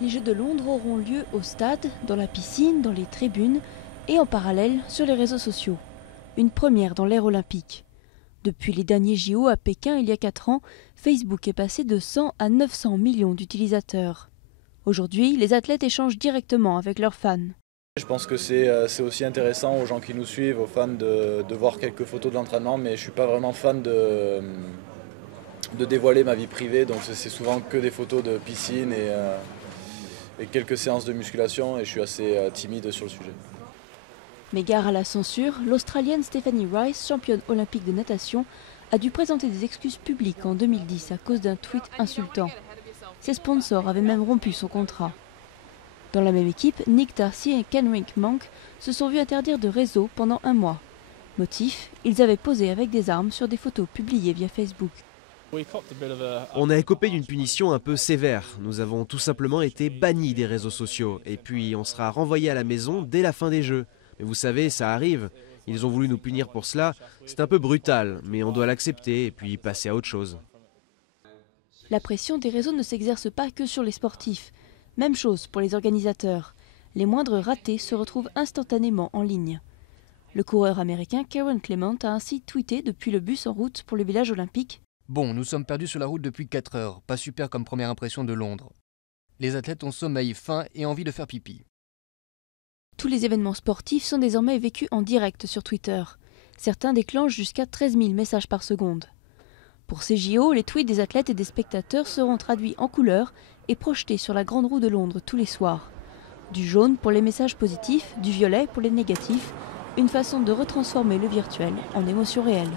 Les Jeux de Londres auront lieu au stade, dans la piscine, dans les tribunes et en parallèle sur les réseaux sociaux. Une première dans l'ère olympique. Depuis les derniers JO à Pékin il y a 4 ans, Facebook est passé de 100 à 900 millions d'utilisateurs. Aujourd'hui, les athlètes échangent directement avec leurs fans. Je pense que c'est aussi intéressant aux gens qui nous suivent, aux fans de voir quelques photos de l'entraînement, mais je ne suis pas vraiment fan de dévoiler ma vie privée, donc c'est souvent que des photos de piscine et quelques séances de musculation, et je suis assez timide sur le sujet. Mais gare à la censure, l'Australienne Stephanie Rice, championne olympique de natation, a dû présenter des excuses publiques en 2010 à cause d'un tweet insultant. Ses sponsors avaient même rompu son contrat. Dans la même équipe, Nick Darcy et Kenrick Monk se sont vus interdire de réseau pendant 1 mois. Motif, ils avaient posé avec des armes sur des photos publiées via Facebook. On a écopé d'une punition un peu sévère. Nous avons tout simplement été bannis des réseaux sociaux. Et puis on sera renvoyés à la maison dès la fin des Jeux. Mais vous savez, ça arrive. Ils ont voulu nous punir pour cela. C'est un peu brutal, mais on doit l'accepter et puis passer à autre chose. La pression des réseaux ne s'exerce pas que sur les sportifs. Même chose pour les organisateurs. Les moindres ratés se retrouvent instantanément en ligne. Le coureur américain Karen Clement a ainsi tweeté depuis le bus en route pour le village olympique. Bon, nous sommes perdus sur la route depuis 4 heures. Pas super comme première impression de Londres. Les athlètes ont sommeil, faim et envie de faire pipi. Tous les événements sportifs sont désormais vécus en direct sur Twitter. Certains déclenchent jusqu'à 13 000 messages par seconde. Pour ces JO, les tweets des athlètes et des spectateurs seront traduits en couleurs et projetés sur la Grande Roue de Londres tous les soirs. Du jaune pour les messages positifs, du violet pour les négatifs, une façon de retransformer le virtuel en émotion réelle.